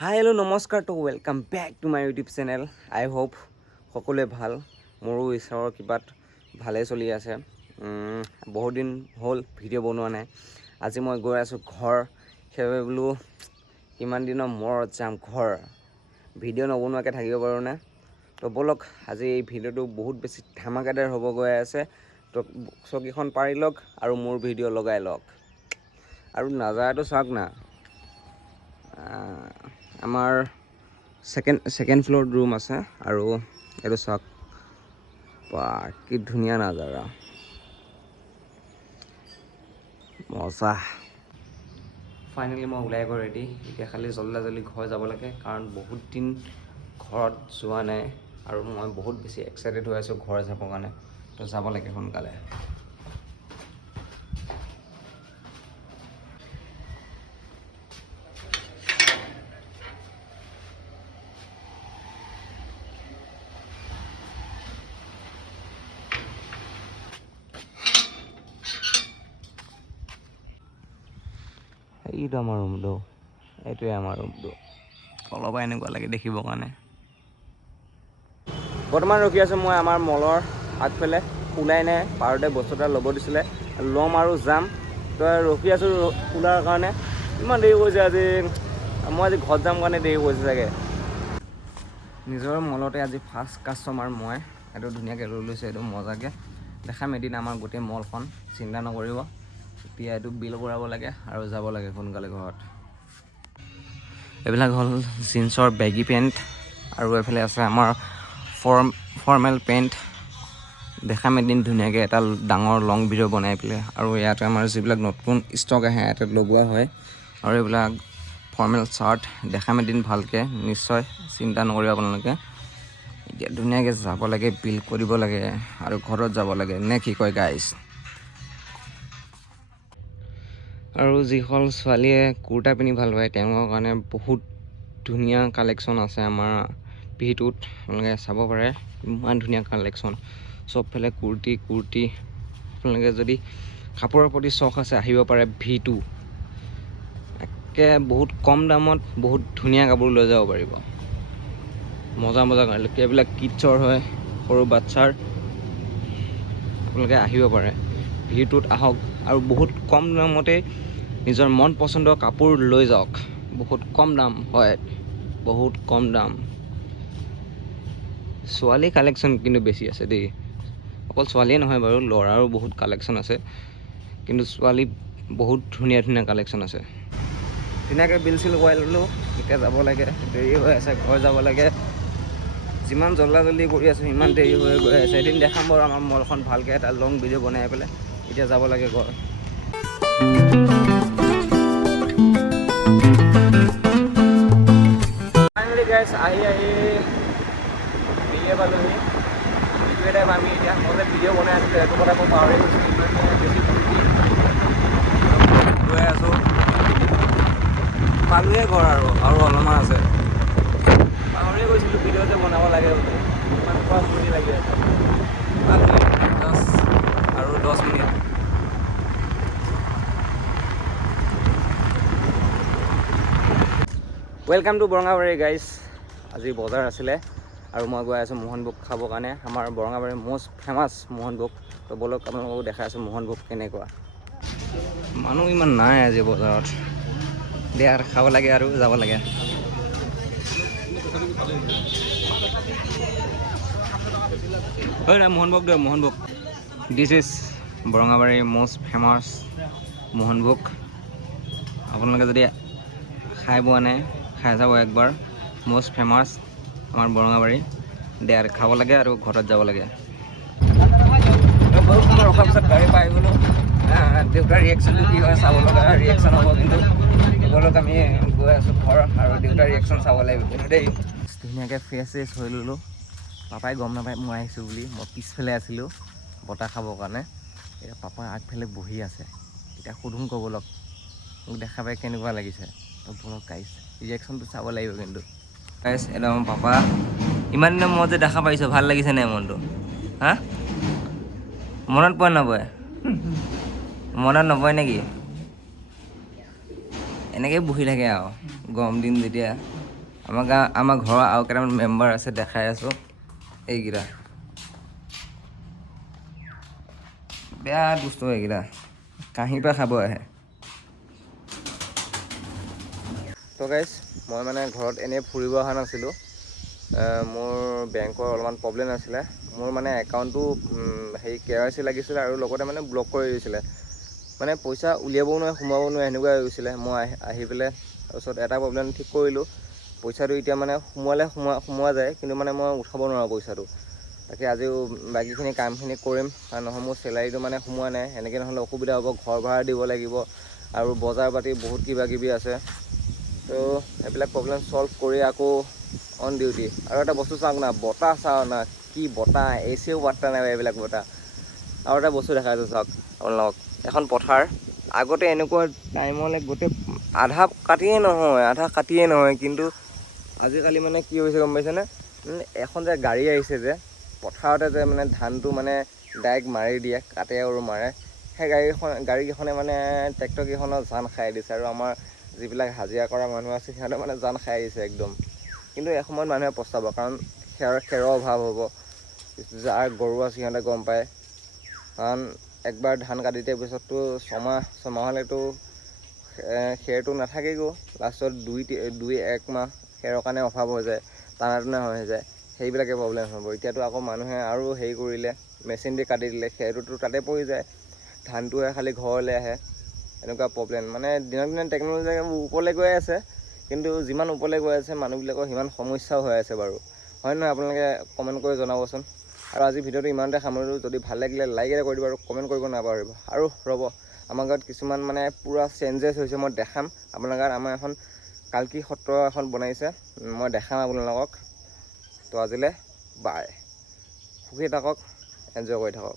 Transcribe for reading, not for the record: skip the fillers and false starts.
হাই hello' নমস্কাৰ to welcome back to my YouTube channel. I hope সকলোৱে ভাল, মোৰো ঈশ্বৰৰ কৃপাত ভালেই চলি আছে। বহুত দিন হ'ল ভিডিঅ' বনোৱা নাই। আজি মই গৈ আছোঁ ঘৰ, সেইবাবে বোলো কিমান দিনৰ মূৰত যাম ঘৰ, ভিডিঅ' নবনোৱাকৈ থাকিব পাৰোঁ নে? তো ব'লক আজি এই ভিডিঅ'টো বহুত বেছি ধামাকাদাৰ হ'ব গৈ আছে। তো চকীখন পাৰি লওক আৰু মোৰ ভিডিঅ' লগাই লওক। আৰু নাজাৰাটো চাওক না, আমাৰ ছেকেণ্ড ফ্ল'ৰত ৰুম আছে আৰু এইটো চাওক, বা কি ধুনীয়া নাজাৰা, মজা। ফাইনেলি মই ওলাই গৈ ৰেডি, এতিয়া খালি জল্দি ঘৰ যাব লাগে, কাৰণ বহুত দিন ঘৰত যোৱা নাই আৰু মই বহুত বেছি এক্সাইটেড হৈ আছোঁ ঘৰ যাবৰ কাৰণে। তো যাব লাগে সোনকালে। এইটো আমাৰ ৰুমটো, এইটোৱে আমাৰ ৰুমটো। তলৰ পৰা এনেকুৱা লাগে দেখিবৰ কাৰণে। বৰ্তমান ৰখি আছোঁ মই আমাৰ মলৰ আগফালে, ওলাই নাই, পাৰতে বস্তু এটা ল'ব দিছিলে, ল'ম আৰু যাম। তো ৰখি আছোঁ ওলাৰ কাৰণে। ইমান দেৰি হৈছে আজি, মই আজি ঘৰত যাম কাৰণে দেৰি হৈছে চাগে। নিজৰ মলতে আজি ফাৰ্ষ্ট কাষ্টমাৰ মই, এইটো ধুনীয়াকৈ লৈ লৈছোঁ, এইটো মজাকৈ দেখাম এদিন আমাৰ গোটেই মলখন, চিন্তা নকৰিব। এতিয়া এইটো বিল কৰাব লাগে আৰু যাব লাগে সোনকালে ঘৰত। এইবিলাক হ'ল জিন্সৰ বেগী পেণ্ট আৰু এইফালে আছে আমাৰ ফৰ্মেল পেণ্ট। দেখাম এদিন ধুনীয়াকৈ এটা ডাঙৰ লং ভিডিঅ' বনাই পেলাই। আৰু ইয়াতে আমাৰ যিবিলাক নতুন ষ্টক আহে ইয়াতে লগোৱা হয়। আৰু এইবিলাক ফৰ্মেল চাৰ্ট দেখাম এদিন ভালকৈ, নিশ্চয় চিন্তা নকৰিব আপোনালোকে। এতিয়া ধুনীয়াকৈ যাব লাগে, বিল কৰিব লাগে আৰু ঘৰত যাব লাগে, নে কি কয় গাইজ? আৰু যিসকল ছোৱালীয়ে কুৰ্তা পিন্ধি ভাল পায় তেওঁলোকৰ কাৰণে বহুত ধুনীয়া কালেকশ্যন আছে আমাৰ ভিটোত, আপোনালোকে চাব পাৰে। ইমান ধুনীয়া কালেকশ্যন, চবফালে কুৰ্তি। আপোনালোকে যদি কাপোৰৰ প্ৰতি চখ আছে আহিব পাৰে ভিটু। একে বহুত কম দামত বহুত ধুনীয়া কাপোৰ লৈ যাব পাৰিব। মজা এইবিলাক কিডছৰ হয়, সৰু বাচ্ছাৰ। আপোনালোকে আহিব পাৰে ভিটোত, আহক আৰু বহুত কম দামতে নিজৰ মন পচন্দৰ কাপোৰ লৈ যাওক। বহুত কম দাম হয়, বহুত কম দাম। ছোৱালী কালেকশ্যন কিন্তু বেছি আছে দেই, অকল ছোৱালীয়ে নহয় বাৰু, ল'ৰাৰো বহুত কালেকশ্যন আছে, কিন্তু ছোৱালী বহুত ধুনীয়া কালেকশ্যন আছে। ধুনীয়াকৈ বিল চিল কৰাই ল'লোঁ, এতিয়া যাব লাগে, দেৰি হৈ আছে, ঘৰ যাব লাগে। যিমান জল্দি কৰি আছোঁ সিমান দেৰি হৈ গৈ আছে। এদিন দেখাম বাৰু আমাৰ মলখন ভালকৈ, এটা লং ভিডিঅ' বনাই পেলাই। এতিয়া যাব লাগে ঘৰ। ফাইনেলি গাইজ আহি বিয়ে পালোহি। ভিডিঅ' টাইপ আমি এতিয়া, মই যে ভিডিঅ' বনাই আছিলোঁ সেইটো কথা মই পাহৰি গৈছোঁ। ইমান বেছি গৈ আছোঁ, পালোৱে ঘৰ আৰু অলপমান আছে। পাহৰিয়ে গৈছিলোঁ ভিডিঅ' যে বনাব লাগে বুলি, ইমান খোৱা ফূৰ্তি লাগি আছে। আৰু 10 minute. Welcome to Borangabari guys. আজি বজাৰ আছিলে আৰু মই গৈ আছোঁ মোহনভোগ খাবৰ কাৰণে, আমাৰ বৰঙাবাৰীৰ মষ্ট ফেমাছ মোহনভোগ। তো ব'লক আপোনালোককো দেখাই আছোঁ মোহনভোগ কেনেকুৱা। মানুহ ইমান নাই আজি বজাৰত, দিয়া খাব লাগে আৰু যাব লাগে। মোহনভোগ দিয়ক, মোহনভোগ। দিছ ইজ বৰঙাবাৰীৰ মষ্ট ফেমাছ মোহনভোগ। আপোনালোকে যদি খাই পোৱা নাই, খাই যাব একবাৰ। মষ্ট ফেমাছ আমাৰ বৰঙাবাৰী। দিয়া খাব লাগে আৰু ঘৰত যাব লাগে। বহুত সময় ৰখাৰ পিছত গাড়ী পাই গ'লোঁ। দেউতাৰ ৰিয়েকশ্যনটো কি হয় চাব লগা ৰিয়েকশ্যন হ'ব, কিন্তু ব'লক আমি গৈ আছোঁ ঘৰ আৰু দেউতাৰ ৰিয়েকশ্যন চাব লাগিব কিন্তু দেই। ধুনীয়াকৈ ফ্ৰেছ হৈ ল'লোঁ। পাপাই গম নাপায় মই আহিছোঁ বুলি, মই পিছফালে আছিলোঁ বতাহ খাবৰ কাৰণে। এতিয়া পাপাই আগফালে বহি আছে, এতিয়া সুধোঁ ক'ব ব'লক মোক দেখা পাই কেনেকুৱা লাগিছে। তো ব'লক গাইজ ৰিয়েকশ্যনটো চাব লাগিব কিন্তু। গাইজ এটা মোৰ পাপা, ইমান দিনৰ মূৰত যে দেখা পাইছোঁ, ভাল লাগিছে নাই মনটো? হা, মনত পৰে নপৰে? মনত নপৰে নেকি? এনেকৈ বহি থাকে আৰু গৰম দিন যেতিয়া। আমাৰ ঘৰৰ আৰু কেইটামান মেম্বাৰ আছে, দেখাই আছোঁ এইকেইটা। বেয়া দুষ্ট এইকেইটা, কাঁহীৰ পৰা খাব আহে। তো গাইজ, মই মানে ঘৰত এনেই ফুৰিব অহা নাছিলোঁ। মোৰ বেংকৰ অলপমান প্ৰব্লেম আছিলে। মোৰ মানে একাউণ্টটো KYC লাগিছিলে আৰু লগতে মানে ব্লক কৰি দিছিলে। মানে পইচা উলিয়াবও নোৱাৰে, সোমাবও নোৱাৰে, সেনেকুৱা হৈ গৈছিলে। মই আহি পেলাই তাৰপিছত এটা প্ৰব্লেম ঠিক কৰিলোঁ। পইচাটো এতিয়া মানে সোমোৱা যায়, কিন্তু মানে মই উঠাব নোৱাৰোঁ পইচাটো। তাকে আজিও বাকীখিনি কামখিনি কৰিম, আৰু নহয় মোৰ চেলাৰীটো মানে সোমোৱা নাই। এনেকৈ নহ'লে অসুবিধা হ'ব, ঘৰ ভাড়া দিব লাগিব আৰু বজাৰ পাতি বহুত কিবা কিবি আছে। তো এইবিলাক প্ৰব্লেম চল্ভ কৰি আকৌ অন ডিউটি। আৰু এটা বস্তু চাওক না, বতাহ চাওক না, কি বতাহ, এচিও পাত্তা নাই এইবিলাক বতাহ। আৰু এটা বস্তু দেখাইছোঁ চাওক আপোনালোকক, এখন পথাৰ। আগতে এনেকুৱা টাইমলৈ গোটেই আধা কাটিয়ে নহয়, কিন্তু আজিকালি মানে কি হৈছে গম পাইছেনে? এখন যে গাড়ী আহিছে যে পথাৰতে যে মানে ধানটো মানে ডাইৰেক্ট মাৰি দিয়ে, কাটে আৰু মাৰে। সেই গাড়ীকেইখনে মানে ট্ৰেক্টৰকেইখনৰ জান খাই দিছে, আৰু আমাৰ যিবিলাক হাজিৰা কৰা মানুহ আছে সিহঁতে মানে জান খাই আহিছে একদম। কিন্তু এসময়ত মানুহে পস্তাব, কাৰণ খেৰৰ অভাৱ হ'ব। যাৰ গৰু আছে সিহঁতে গম পায়, কাৰণ একবাৰ ধান কাটি দিয়াৰ পিছততো ছমাহলৈতো খেৰটো নাথাকেগৈ। লাষ্টত দুই এক মাহ খেৰৰ কাৰণে অভাৱ হৈ যায়, টানা হৈ যায়। সেইবিলাকে প্ৰব্লেম হ'ব। এতিয়াতো আকৌ মানুহে আৰু হেৰি কৰিলে, মেচিন দি কাটি দিলে, খেৰটোতো তাতে পৰি যায়, ধানটোহে খালি ঘৰলৈ আহে। এনেকুৱা প্ৰব্লেম মানে দিনক দিনে টেকন'লজি ওপৰলৈ গৈ আছে, কিন্তু যিমান ওপৰলৈ গৈ আছে মানুহবিলাকৰ সিমান সমস্যাও হৈ আছে বাৰু। হয় নহয় আপোনালোকে কমেণ্ট কৰি জনাবচোন। আৰু আজি ভিডিঅ'টো ইমানতে সামৰিলোঁ। যদি ভাল লাগিলে লাইক এটা কৰি দিব আৰু কমেণ্ট কৰিব নাপাহৰিব। আৰু ৰ'ব, আমাৰ গাঁৱত কিছুমান মানে পূৰা চেঞ্জেছ হৈছে, মই দেখাম আপোনাৰ গাঁৱত। আমাৰ এখন কালকি সত্ৰ এখন বনাইছে, মই দেখাম আপোনালোকক। তো আজিলৈ বাই, সুখী থাকক, এনজয় কৰি থাকক।